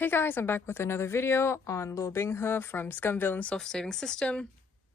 Hey guys, I'm back with another video on Lil Binghe from Scum Villain Self-Saving System.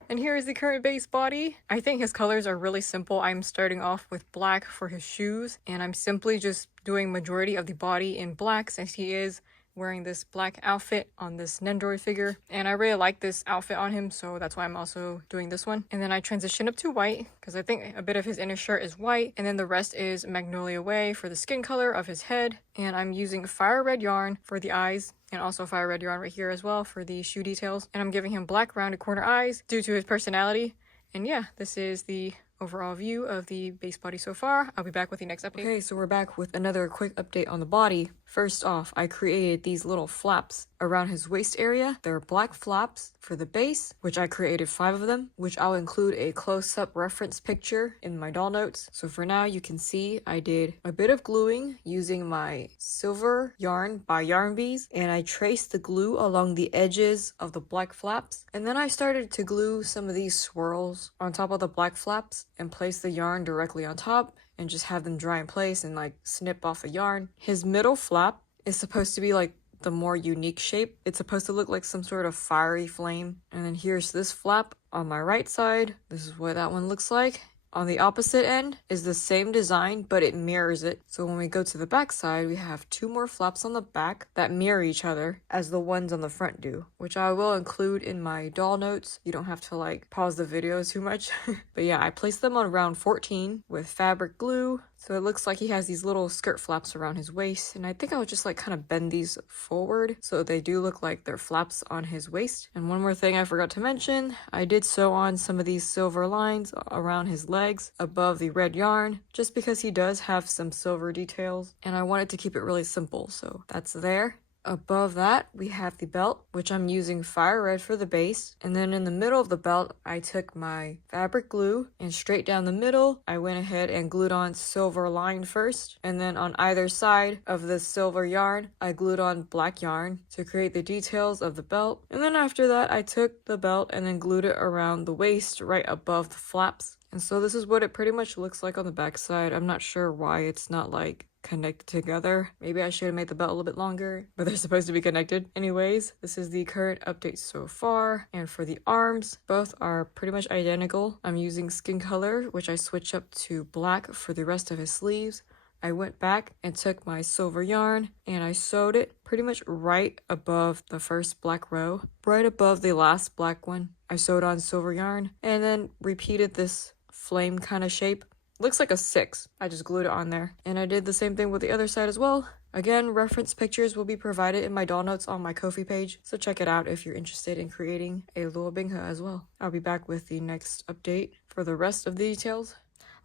And here is the current base body. I think his colors are really simple. I'm starting off with black for his shoes, and I'm simply just doing majority of the body in black since he is wearing this black outfit on this Nendoroid figure. And I really like this outfit on him, so that's why I'm also doing this one. And then I transition up to white because I think a bit of his inner shirt is white, and then the rest is Magnolia Way for the skin color of his head. And I'm using fire red yarn for the eyes, and also fire red yarn right here as well for the shoe details. And I'm giving him black rounded corner eyes due to his personality. And yeah, this is the overall view of the base body so far. I'll be back with the next update. Okay, so we're back with another quick update on the body. First off, I created these little flaps around his waist area. They're black flaps for the base, which I created 5 of them, which I'll include a close-up reference picture in my doll notes. So for now, you can see I did a bit of gluing using my silver yarn by Yarn Bees, and I traced the glue along the edges of the black flaps. And then I started to glue some of these swirls on top of the black flaps and place the yarn directly on top and just have them dry in place and like snip off the yarn. His middle flap is supposed to be like the more unique shape. It's supposed to look like some sort of fiery flame. And then here's this flap on my right side. This is what that one looks like. On the opposite end is the same design, but it mirrors it. So when we go to the back side, we have 2 more flaps on the back that mirror each other as the ones on the front do, which I will include in my doll notes. You don't have to like pause the video too much. But yeah, I placed them on round 14 with fabric glue. So it looks like he has these little skirt flaps around his waist, and I think I'll just like kind of bend these forward so they do look like they're flaps on his waist. And one more thing I forgot to mention, I did sew on some of these silver lines around his legs above the red yarn, just because he does have some silver details, and I wanted to keep it really simple, so that's there. Above that, we have the belt, which I'm using fire red for the base. And then in the middle of the belt, I took my fabric glue and straight down the middle, I went ahead and glued on silver line first. And then on either side of the silver yarn, I glued on black yarn to create the details of the belt. And then after that, I took the belt and then glued it around the waist right above the flaps. And so this is what it pretty much looks like on the back side. I'm not sure why it's not like connected together. Maybe I should have made the belt a little bit longer, but they're supposed to be connected. Anyways, this is the current update so far. And for the arms, both are pretty much identical. I'm using skin color, which I switch up to black for the rest of his sleeves. I went back and took my silver yarn and I sewed it pretty much right above the first black row, right above the last black one. I sewed on silver yarn and then repeated this flame kind of shape. Looks like a 6. I just glued it on there. And I did the same thing with the other side as well. Again, reference pictures will be provided in my doll notes on my Ko-fi page, so check it out if you're interested in creating a Lil Binghe as well. I'll be back with the next update for the rest of the details.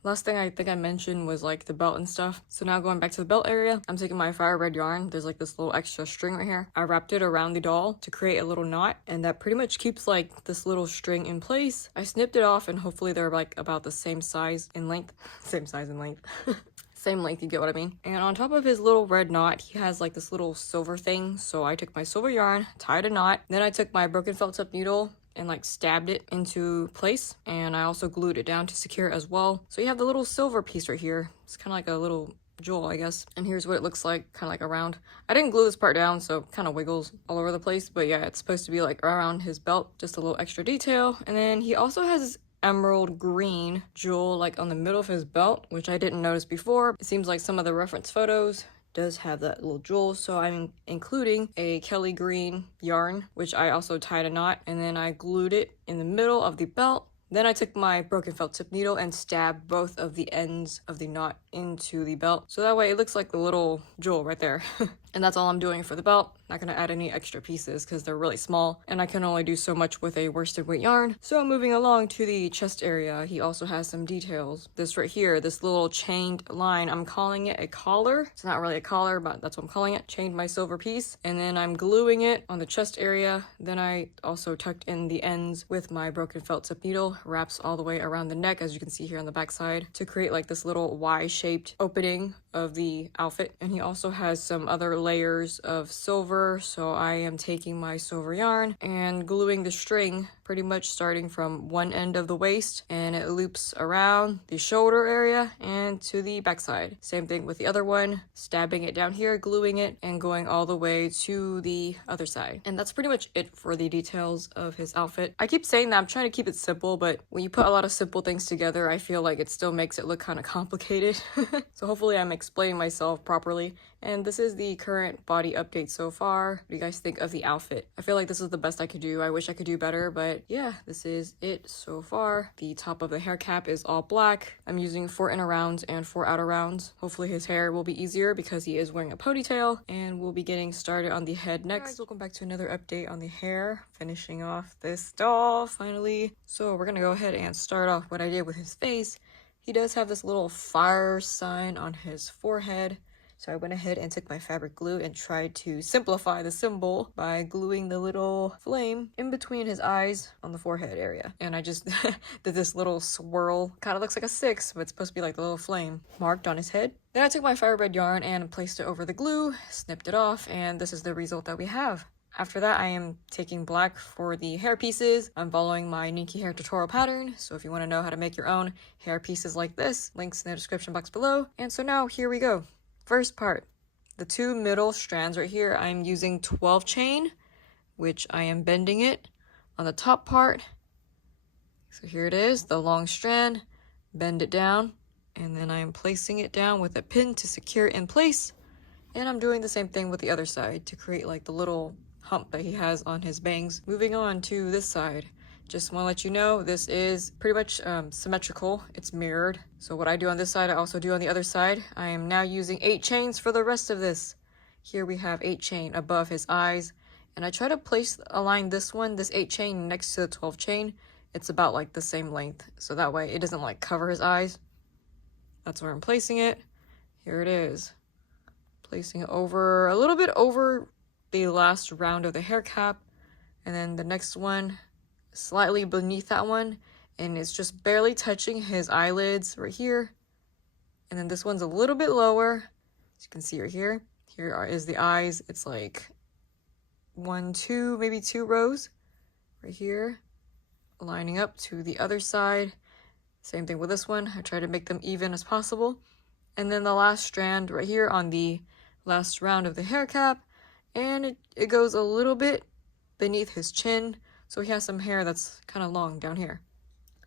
Last thing I think I mentioned was like the belt and stuff. So now going back to the belt area, I'm taking my fire red yarn. There's like this little extra string right here. I wrapped it around the doll to create a little knot, and that pretty much keeps like this little string in place. I snipped it off and hopefully they're like about the same size in length. Same size in length. Same length, you get what I mean. And on top of his little red knot, he has like this little silver thing. So I took my silver yarn, tied a knot, then I took my broken felt tip needle and like stabbed it into place, and I also glued it down to secure it as well. So you have the little silver piece right here. It's kind of like a little jewel, I guess. And here's what it looks like, kind of like around. I didn't glue this part down, so it kind of wiggles all over the place, but yeah, it's supposed to be like around his belt, just a little extra detail. And then he also has emerald green jewel like on the middle of his belt, which I didn't notice before. It seems like some of the reference photos does have that little jewel, so I'm including a Kelly green yarn, which I also tied a knot, and then I glued it in the middle of the belt. Then I took my broken felt tip needle and stabbed both of the ends of the knot into the belt, so that way it looks like the little jewel right there. And that's all I'm doing for the belt. Not gonna add any extra pieces because they're really small and I can only do so much with a worsted weight yarn. So moving along to the chest area, he also has some details. This right here, this little chained line, I'm calling it a collar. It's not really a collar, but that's what I'm calling it. Chained my silver piece, and then I'm gluing it on the chest area. Then I also tucked in the ends with my broken felt tip needle, wraps all the way around the neck, as you can see here on the back side, to create like this little Y-shaped opening of the outfit. And he also has some other layers of silver, so I am taking my silver yarn and gluing the string pretty much starting from one end of the waist, and it loops around the shoulder area and to the backside. Same thing with the other one, stabbing it down here, gluing it, and going all the way to the other side. And that's pretty much it for the details of his outfit. I keep saying that I'm trying to keep it simple, but when you put a lot of simple things together, I feel like it still makes it look kind of complicated. So hopefully I'm explaining myself properly. And this is the current body update so far. What do you guys think of the outfit? I feel like this is the best I could do. I wish I could do better, but yeah, this is it so far. The top of the hair cap is all black. I'm using 4 inner rounds and 4 outer rounds. Hopefully his hair will be easier because he is wearing a ponytail, and we'll be getting started on the head next. Guys, welcome back to another update on the hair. Finishing off this doll finally. So we're gonna go ahead and start off what I did with his face. He does have this little fire sign on his forehead. So I went ahead and took my fabric glue and tried to simplify the symbol by gluing the little flame in between his eyes on the forehead area. And I just did this little swirl. Kind of looks like a 6, but it's supposed to be like the little flame marked on his head. Then I took my fire red yarn and placed it over the glue, snipped it off, and this is the result that we have. After that, I am taking black for the hair pieces. I'm following my Ninky hair tutorial pattern, so if you want to know how to make your own hair pieces like this, links in the description box below. And so now, here we go. First part, the 2 middle strands right here, I'm using 12 chain, which I am bending it on the top part. So here it is, the long strand, bend it down, and then I am placing it down with a pin to secure it in place. And I'm doing the same thing with the other side to create like the little hump that he has on his bangs. Moving on to this side. Just want to let you know, this is pretty much symmetrical. It's mirrored. So what I do on this side, I also do on the other side. I am now using 8 chains for the rest of this. Here we have 8 chain above his eyes. And I try to align this 8 chain next to the 12 chain. It's about like the same length. So that way it doesn't like cover his eyes. That's where I'm placing it. Here it is. Placing it over, a little bit over the last round of the hair cap. And then the next one, slightly beneath that one, and it's just barely touching his eyelids right here. And then this one's a little bit lower, as you can see right here. Is the eyes. It's like 1, 2, maybe 2 rows right here, lining up to the other side. Same thing with this one. I try to make them even as possible. And then the last strand right here on the last round of the hair cap, and it goes a little bit beneath his chin. So he has some hair that's kind of long down here.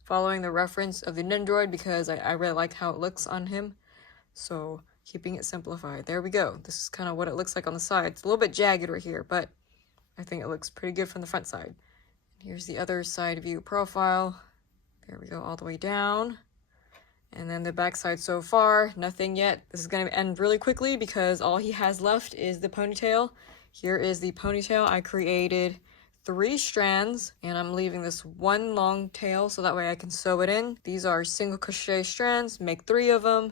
Following the reference of the Nendroid because I really like how it looks on him. So keeping it simplified. There we go. This is kind of what it looks like on the side. It's a little bit jagged right here, but I think it looks pretty good from the front side. Here's the other side view profile. There we go, all the way down. And then the back side so far, nothing yet. This is going to end really quickly because all he has left is the ponytail. Here is the ponytail. I created 3 strands, and I'm leaving this 1 long tail so that way I can sew it in. These are single crochet strands, make 3 of them,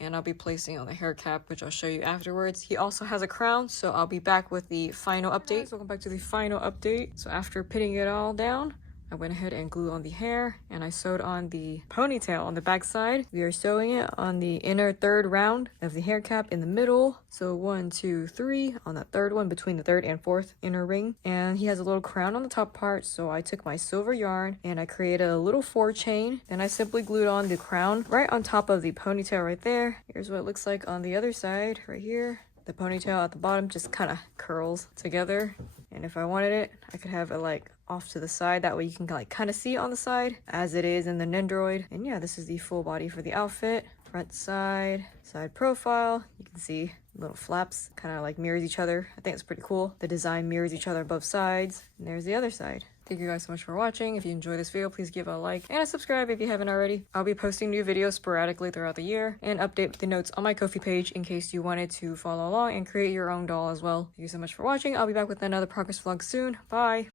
and I'll be placing on the hair cap, which I'll show you afterwards. He also has a crown, so I'll be back with the final update. Guys, welcome back to the final update. So after pinning it all down, I went ahead and glued on the hair, and I sewed on the ponytail on the back side. We are sewing it on the inner 3rd round of the hair cap in the middle. So 1, 2, 3 on that 3rd one between the 3rd and 4th inner ring. And he has a little crown on the top part, so I took my silver yarn and I created a little 4 chain. And I simply glued on the crown right on top of the ponytail right there. Here's what it looks like on the other side right here. The ponytail at the bottom just kind of curls together. And if I wanted it, I could have it like off to the side. That way you can like kind of see it on the side as it is in the Nendroid. And yeah, this is the full body for the outfit. Front side, side profile. You can see little flaps kind of like mirrors each other. I think it's pretty cool. The design mirrors each other on both sides. And there's the other side. Thank you guys so much for watching. If you enjoyed this video, please give it a like and a subscribe if you haven't already. I'll be posting new videos sporadically throughout the year and update the notes on my Ko-fi page in case you wanted to follow along and create your own doll as well. Thank you so much for watching. I'll be back with another progress vlog soon. Bye!